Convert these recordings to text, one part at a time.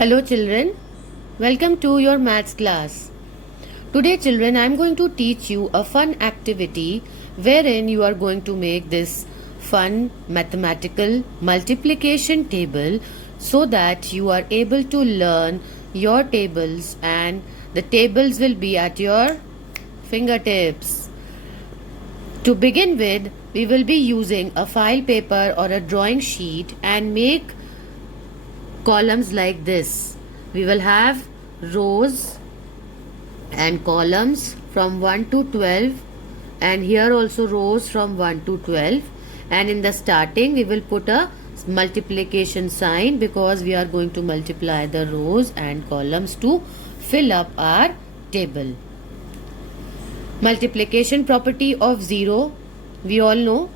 Hello children, welcome to your maths class. Today children, I am going to teach you a fun activity wherein you are going to make this fun mathematical multiplication table so that you are able to learn your tables and the tables will be at your fingertips. To begin with, we will be using a file paper or a drawing sheet and make columns like this. We will have rows and columns from 1 to 12, and here also rows from 1 to 12, and in the starting we will put a multiplication sign because we are going to multiply the rows and columns to fill up our table. Multiplication property of 0, we all know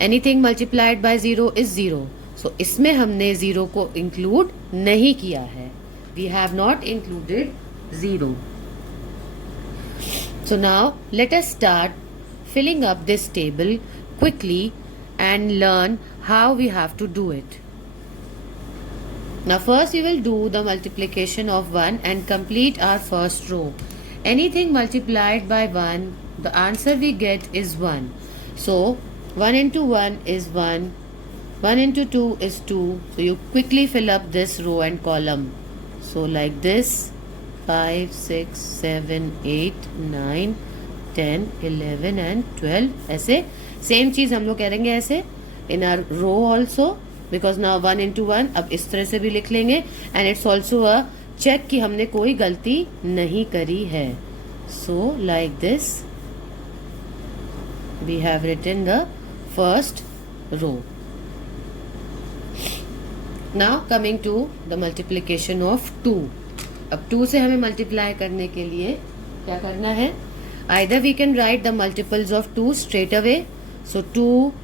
anything multiplied by 0 is 0. So इसमें हमने 0 को include नहीं किया है. We have not included 0. So now let us start filling up this table quickly and learn how we have to do it. Now first we will do the multiplication of 1 and complete our first row. Anything multiplied by 1, the answer we get is 1. So 1 into 1 is 1. 1 into 2 is 2. So you quickly fill up this row and column. So like this, 5, 6, 7, 8, 9, 10, 11 and 12. ऐसे same चीज़ हम लोग करेंगे ऐसे in our row also, because now 1 into 1 अब इस तरह से भी लिख लेंगे and it's also a check कि हमने कोई गलती नहीं करी है. So like this we have written the first row. Now coming to the multiplication of 2. अब 2 से हमें multiply करने के लिए क्या करना है? Either we can write the multiples of 2 straight away. So 2,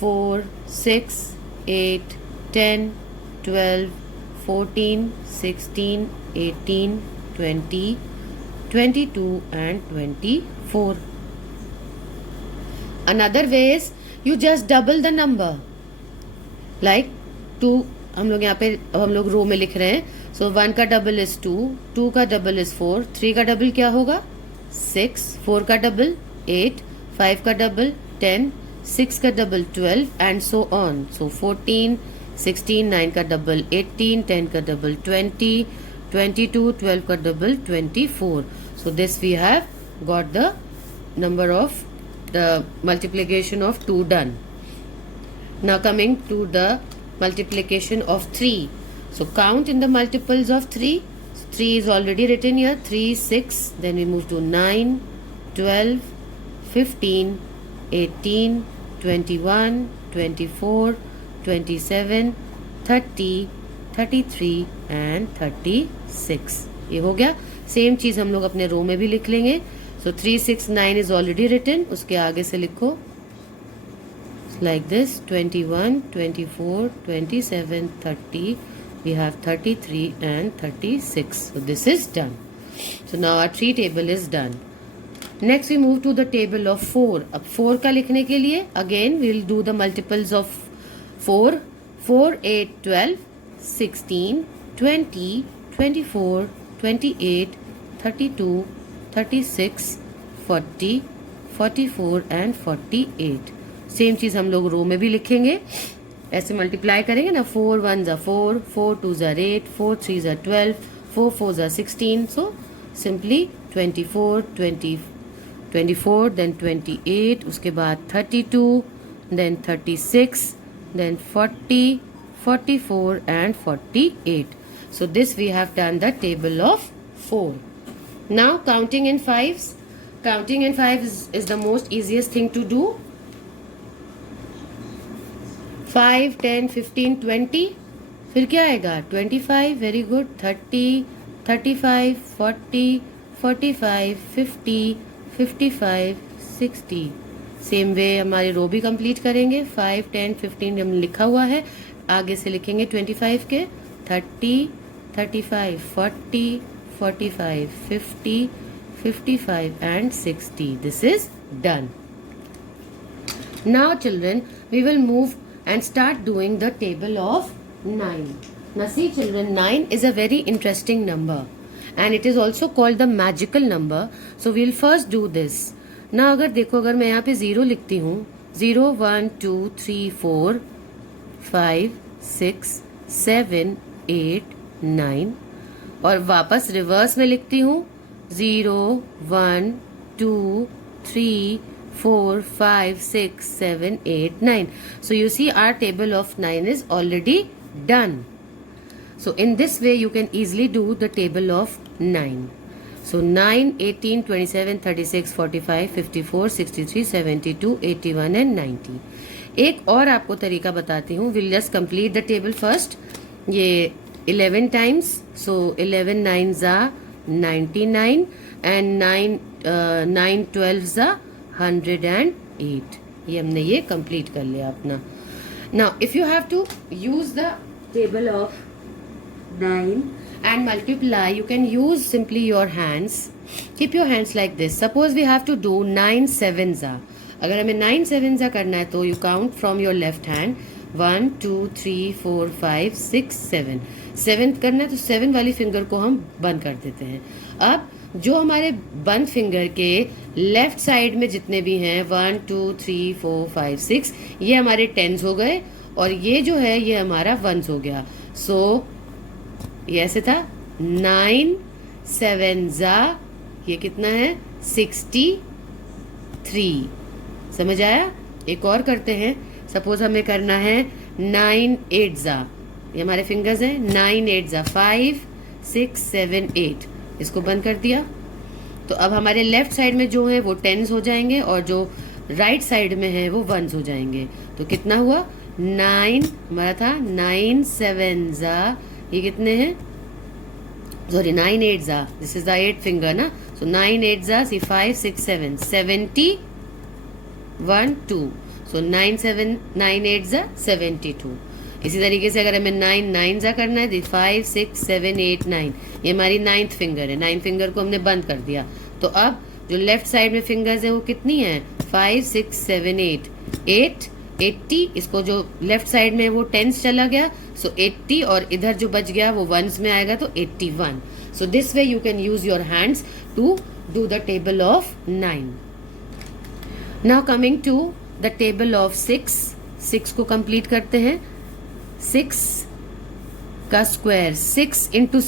4, 6, 8, 10, 12, 14, 16, 18, 20, 22 and 24. Another way is you just double the number. Like 2, हम लोग यहाँ पे अब हम लोग रो में लिख रहे हैं. सो 1 का डबल इज 2, 2 का डबल इज 4, 3 का डबल क्या होगा 6, 4 का डबल 8, 5 का डबल 10, 6 का डबल 12 एंड सो ऑन. सो 14, 16, 9 का डबल 18, 10 का डबल 20, 22, 12 का double 24. So this we have got the number of the multiplication of 2 done. Now coming to the multiplication of 3. So count in the multiples of 3. 3 is already written here. 3, 6. Then we move to 9, 12, 15, 18, 21, 24, 27, 30, 33 and 36. ये हो गया. Same चीज़ हम लोग अपने रो में भी लिख लेंगे. So 3, 6, 9 is already written. उसके आगे से लिखो like this 21, 24, 27, 30. We have 33 and 36. So this is done. So now our 3 table is done. Next we move to the table of 4. अब 4 का लिखने के लिए again we will do the multiples of 4. 4, 8, 12, 16, 20, 24, 28, 32, 36, 40, 44 and 48. Same चीज़ हम लोग रो में भी लिखेंगे. ऐसे मल्टीप्लाई करेंगे ना. 4 1 ज़ा 4, 4 2 ज़ा 8, 4 3 ज़ा 12, 4 4 ज़ा 16. सो सिंपली 24, 24 देन 28, उसके बाद 32, then 36, then 40, 44 and 48. So this we have done the table of 4. Now counting in 5s. Counting in 5 is the most easiest thing to do. 5, 10, 15, 20. फिर क्या आएगा 25. Very good. 30, 35, 40, 45, 50, 55, 60. सेम वे हमारी रो भी complete करेंगे. 5, 10, 15 हमने लिखा हुआ है. आगे से लिखेंगे 25 के 30, 35, 40, 45, 50, 55 and 60. This is done. Now children, we will move and start doing the table of 9. Now see children, 9 is a very interesting number and it is also called the magical number. So we'll first do this. Now अगर देखो, अगर मैं यहाँ पे 0 लिखती हूँ, 0 1 2 3 4 5 6 7 8 9, और वापस रिवर्स में लिखती हूँ 0 1 2 3 4 5 6 7 8 9. So you see our table of 9 is already done. So in this way you can easily do the table of 9. So 9, 18, 27, 36, 45, 54, 63, 72, 81 and 90. एक और आपको तरीका बताती हूँ. We'll just complete the table first. ये 11 times. So 11 9s are 99 and 9 12s are 108. ये हमने ये complete कर लिया अपना. Now if you have to use the table of 9 and multiply, you can use simply your hands. Keep your hands like this. Suppose we have to do 9 sevens are. अगर हमें 9 sevens are करना है तो you count from your left hand 1 2 3 4 5 6 7. 7th करना है तो 7 वाली finger को हम बंद कर देते हैं. अब जो हमारे बंद फिंगर के लेफ्ट साइड में जितने भी हैं 1 2 3 4 5 6, ये हमारे टेंस हो गए और ये जो है ये हमारा वंस हो गया. सो ये ऐसे था 9 7 ये कितना है 63. समझ आया? एक और करते हैं. सपोज हमें करना है 9 8 ये हमारे फिंगर्स हैं. 9 8 5 6 7 8. इसको बंद कर दिया तो अब हमारे लेफ्ट साइड में जो है वो टेंस हो जाएंगे और जो राइट साइड में है वो वंस हो जाएंगे. तो कितना हुआ 9 हमारा था 9 7 ये कितने हैं, sorry 9 8 this is the 8th finger ना. सो 9 8 सी 5 6 7 71 2. सो 9 7 9 8 72. इसी तरीके से अगर हमें 9 9 करना है 5 6 7 8 9, ये हमारी 9th फिंगर है. 9 फिंगर को हमने बंद कर दिया. तो अब जो लेफ्ट साइड में फिंगर्स हैं वो कितनी हैं 5 6 7 8 80. इसको जो लेफ्ट साइड में वो टेंस चला गया सो 80 और इधर जो बच गया वो वंस में आएगा तो 81. So this way you can use your hands to do the table of 9. Now coming to the table of 6 को कंप्लीट करते हैं. 6 का square 6 into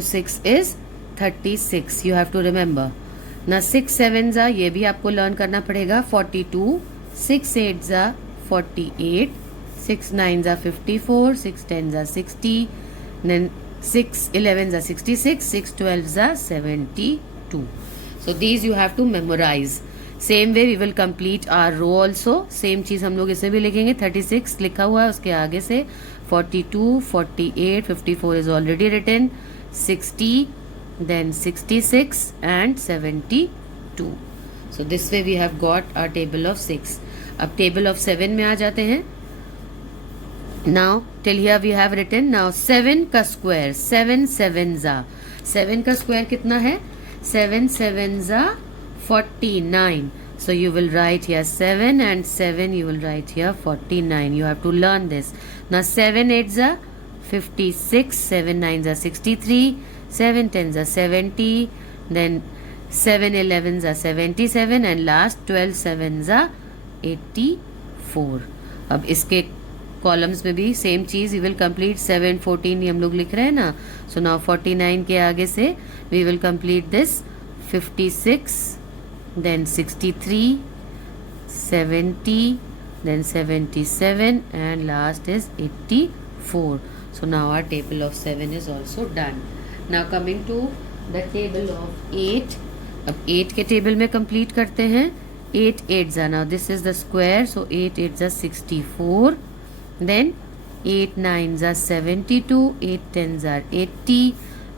6 is 36. You have to remember. ना 6 7s ये भी आपको लर्न करना पड़ेगा 42. 6 8s 48. 6 9s 54. 6 10s 60. Then 6 11s 66. 6 12s 72. So these you have to memorize. Same way we will complete our row also. Same चीज़ हम लोग इसे भी लिखेंगे. 36 लिखा हुआ है, उसके आगे से 42 48 54 is already written. 60 then 66 and 72. So this way we have got our table of 6. अब टेबल ऑफ 7 में आ जाते हैं. Now till here we have written. नाउ 7 का स्क्वायर 7 7s 7 का स्क्वायर कितना है 7 7s 49. So you will write here 7 and 7 you will write here 49. You have to learn this. Now 7 8s 56. 7 9s 63. 7 10s 70. Then 7 11s 77 and last 12 7s 84. अब इसके columns में भी same चीज. वी विल कंप्लीट 7 14 ये हम लोग लिख रहे हैं ना. सो नाउ 49 के आगे से we will complete this 56. then 63 70 then 77 and last is 84. So now our table of 7 is also done. Now coming to the table of 8. अब 8 के टेबल में कंप्लीट करते हैं. 8 8s now this is the square so 8 8s 64. then 8 9s 72. 8 10s 80.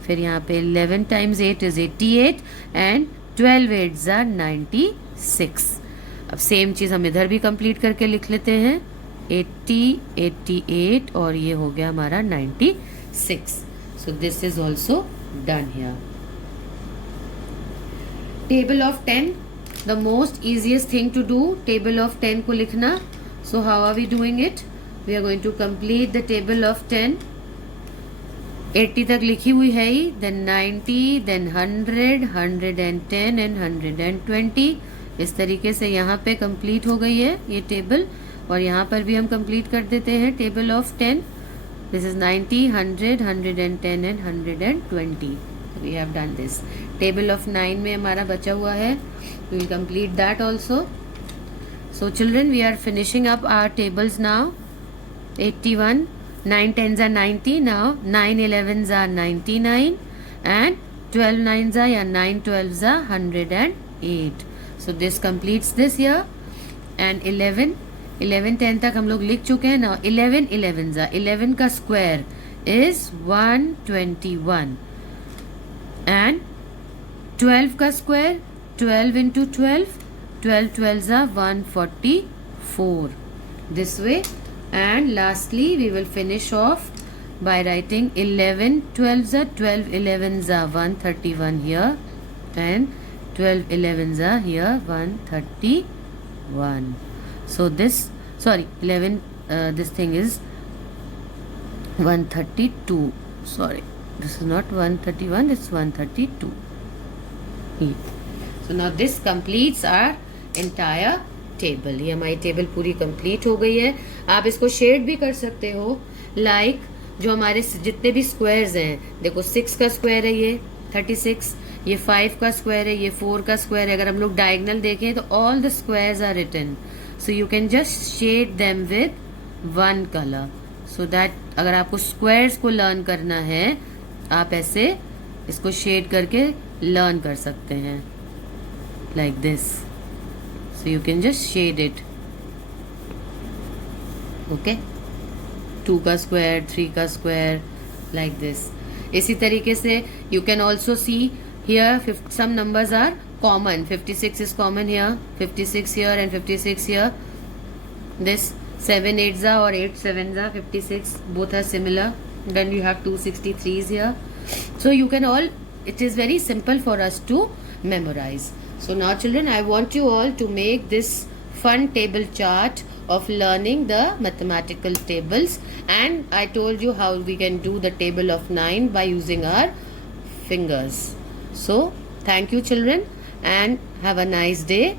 फिर यहाँ पे 11 times 8 is 88 and 12 8s 96. अब same चीज हम इधर भी कंप्लीट करके लिख लेते हैं. 80 88 और ये हो गया हमारा 96. So this is also done here. Table of 10 the most easiest thing to do. Table of 10 को लिखना. So how are we doing it. We are going to complete the table of 10. 80 तक लिखी हुई है ही, देन 90, देन 100, 110 एंड 120. इस तरीके से यहाँ पे कंप्लीट हो गई है ये टेबल, और यहाँ पर भी हम कंप्लीट कर देते हैं table of 10. This is 90, 100, 110 and 120. We have done this. Table of 9 में हमारा बचा हुआ है, we will complete that also. So children, we are finishing up our tables now. 81, 9 10s are 90 now, 9 11s are 99 and 12 9s are 9 12s are 108. So this completes this here. And 11 10 तक हम लोग लिख चुके हैं. Now 11 11s are 11 का square is 121 and 12 का square 12 into 12, 12 12s are 144. This way. And lastly we will finish off by writing 11 12s are 12 11s are 131 here and 12 11s are here 131. So this, sorry, 11 this thing is 132. Sorry, this is not 131, it's 132. So now this completes our entire table. ये हमारी table पूरी complete हो गई है. आप इसको shade भी कर सकते हो, लाइक जो हमारे जितने भी स्क्वायर्स हैं, देखो 6 का स्क्वायर है ये 36, ये 5 का स्क्वायर है, ये 4 का स्क्वायर है. अगर हम लोग डायगोनल देखें तो all the squares are written, so you can just shade them with one colour. सो दैट अगर आपको स्क्वायर्स को लर्न करना है, आप ऐसे इसको शेड करके लर्न कर सकते हैं, like this. So you can just shade it. Okay, 2 का स्क्वायर, 3 का स्क्वायर, like this. इसी तरीके से you can also see here some numbers are common. 56 is common here, 56 here and 56 here. This 7 8s are or 8 7s are 56, both are similar. Then you have 263s here. So you can all, it is very simple for us to memorize. So now children, I want you all to make this fun table chart of learning the mathematical tables, and I told you how we can do the table of 9 by using our fingers. So thank you children and have a nice day.